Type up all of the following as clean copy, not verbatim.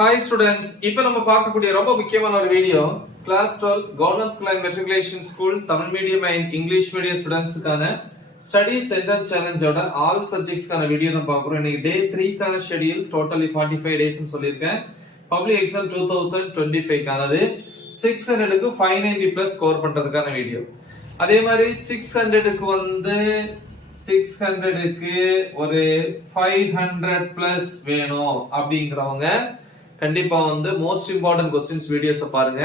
Hi students, இப்போ நம்ம பார்க்கக்கூடிய ரொம்ப முக்கியமான ஒரு video class 12 government school and matriculation school Tamil medium and English medium ஸ்டூடெண்ட்ஸ்க்கான ஸ்டடி சென்டர் சேலஞ்சோட ஆல் சப்ஜெக்ட்ஸ்க்கான வீடியோ தான் பார்க்குறோம். இன்னைக்கு டே 3க்கான ஷெட்யூல் டோட்டலி 45 டேஸ்னு சொல்லியிருக்கேன். பப்ளிக் எக்ஸாம் 2025க்கானது 600க்கு 590 பிளஸ் ஸ்கோர் பண்றதுக்கான வீடியோ. அதே மாதிரி 600க்கு 600க்கு ஒரு 500 பிளஸ் வேணும் அப்படிங்கிறவங்க கண்டிப்பா மோஸ்ட் இம்பார்ட்டன்ட் क्वेश्चंस வீடியோஸ் பாருங்க.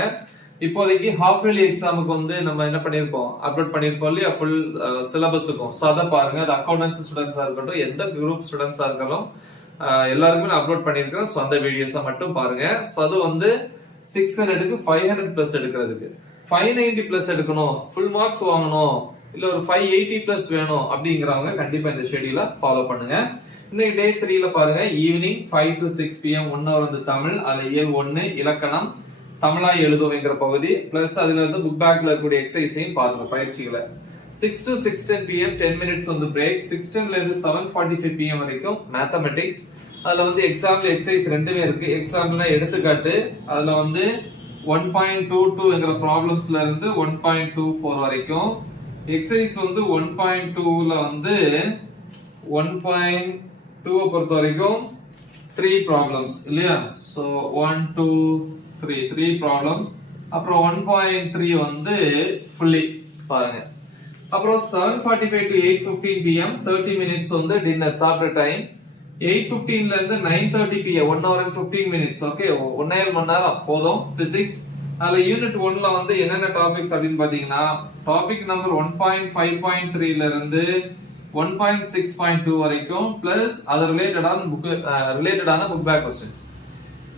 இப்போதைக்கு ஹாஃப் இயர்லி எக்ஸாமுக்கு நம்ம என்ன பண்ணிருப்போம், அப்லோட் பண்ணிருப்போம் இல்லையா, ஃபுல் சிலபஸ் இருக்கும். சோ அத பாருங்க. அது அக்கவுண்டன்சி ஸ்டூடெண்ட்ஸா இருக்கட்டும், எந்த குரூப் ஸ்டூடெண்ட்ஸா இருக்கலாம், எல்லாருக்குமே நான் அப்லோட் பண்ணிருக்கேன். சோ அந்த வீடியோஸை மட்டும் பாருங்க. சோ அது 600க்கு 500 பிளஸ் எடுக்கிறதுக்கு 590 பிளஸ் எடுக்கணும், ஃபுல் மார்க்ஸ் வாங்கணும், இல்ல ஒரு 580 பிளஸ் வேணும் அப்படிங்கிறவங்க கண்டிப்பா இந்த ஷெட்யூலை ஃபாலோ பண்ணுங்க. இன்னைக்கு டே 3ல பாருங்க, evening 5 to 6 pm 1 hour Tamil, அதுல இயல் 1 இலக்கணம் தமிழாய் எழுதுவேங்கிற பகுதி பிளஸ் அதுல இருந்து புக் பேக்ல இருக்கக்கூடிய எக்ஸசைஸையும் பாருங்க, பயிற்சிகளை. 6 to 6:10 pm 10 minutes பிரேக். 6:10ல இருந்து 7:45 pm வரைக்கும் மேத்தமெட்டிக்ஸ். அதுல எக்ஸாம்பிள் எக்ஸசைஸ் ரெண்டுமே இருக்கு. எக்ஸாம்பிள்னா எடுத்துக்காட்டு, அதுல 1.22ங்கிற ப்ராப்ளம்ஸ்ல இருந்து 1.24 வரைக்கும். எக்ஸசைஸ் 1.2ல 1.2 பொறுத்த வரைக்கும் 3 ப்ராப்ளம்ஸ் இல்லையா. So 1 2 3 problems. அப்புறம் 1.3 ஃபுல்லி பாருங்க. அப்புறம் 7:45 to 8:15 pm 30 minutes டின்னர் சாப்பிட்ட டைம். 8:15ல இருந்து 9:30 pm 1 hour and 15 minutes. Okay, 1.5 மணி நேரம் போதும். பிசிக்ஸ். அதுல யூனிட் 1ல என்னென்ன டாபிக்ஸ் அப்படின்னு பாத்தீங்கன்னா, டாபிக் நம்பர் 1.5.3ல இருந்து 1.6.2 வரைக்கும் பிளஸ் அது ரிலேட்டடான book back questions.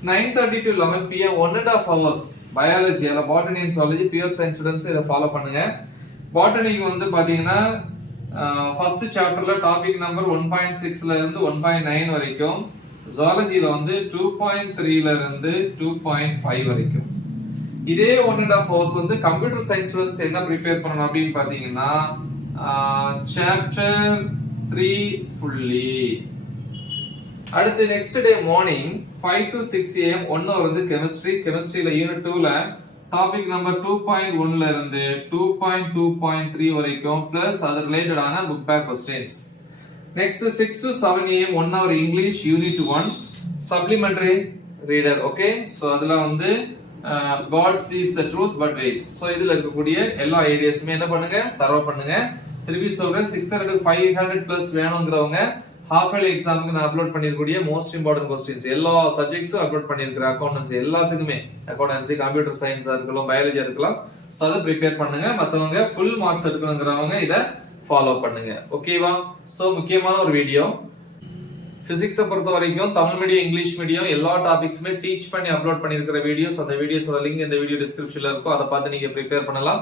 9:30 to 11 pm 1.5 hours biology, அல்ல botany and zoology pure science students இத ஃபாலோ பண்ணுங்க. பாட்டனிக்கு பாத்தீங்கன்னா ஃபர்ஸ்ட் சாப்டர்ல டாபிக் நம்பர் 1.6ல இருந்து 1.9 வரைக்கும், ஜூவாலஜில 2.3ல இருந்து 2.5 வரைக்கும். இதே 1.5 hours கம்ப்யூட்டர் சயின்ஸ் ஸ்டூடண்ட்ஸ் என்ன ப்ரிப்பேர் பண்ணணும் அப்படின்னு பாத்தீங்கன்னா, சாப்டர் 3 ஃபுல்லி. அடுத்து next day morning 5 to 6 am 1 hour chemistry. கெமிஸ்ட்ரியில யூனிட் 2ல டாபிக் நம்பர் 2.1ல இருந்து 2.2.3 வரைக்கும் பிளஸ் அது ரிலேட்டடான book back questions. Next 6 to 7 am 1 hour English unit 1 supplementary reader. Okay, so அதுல God sees the truth but waits. So இதுல இருக்கக்கூடிய எல்லா ஏரியாஸுமே என்ன பண்ணுங்க, தரவா பண்ணுங்க. திருப்பி சொல்றேன், 600 500 பிளஸ் வேணும்ங்கறவங்க ஹாஃப் இயர்லி எக்ஸாமுக்கு நான் அப்லோட் பண்ணிருக்கக்கூடிய மோஸ்ட் இம்பார்ட்டன்ட் क्वेश्चंस எல்லா சப்ஜெக்ட்ஸும் அப்லோட் பண்ணிருக்கேன். அக்கவுண்டன்சி எல்லாத்துக்குமே, அக்கவுண்டன்சி, கம்ப்யூட்டர் சயின்ஸா இருக்கலாம், பயாலஜியா இருக்கலாம். சோ அதை ப்ரிப்பேர் பண்ணுங்க. மத்தவங்க ஃபுல் மார்க்ஸ் எடுக்கணும்ங்கறவங்க இத ஃபாலோ பண்ணுங்க. ஓகேவா? சோ முக்கியமான ஒரு வீடியோ. பிசிக்ஸை பொறுத்த வரைக்கும் தமிழ் மீடியம், இங்கிலீஷ் மீடியம் எல்லா டாபிக்ஸுமே டீச் பண்ணி அப்லோட் பண்ணிருக்கிற வீடியோஸ். அந்த வீடியோஸோட லிங்க் இந்த வீடியோ டிஸ்கிரிப்ஷன்ல இருக்கும். அதை பார்த்து நீங்க ப்ரிப்பேர் பண்ணலாம்.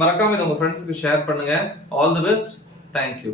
மறக்காம இதை உங்க ஃப்ரெண்ட்ஸ்க்கு ஷேர் பண்ணுங்க. All the best. தேங்க்யூ.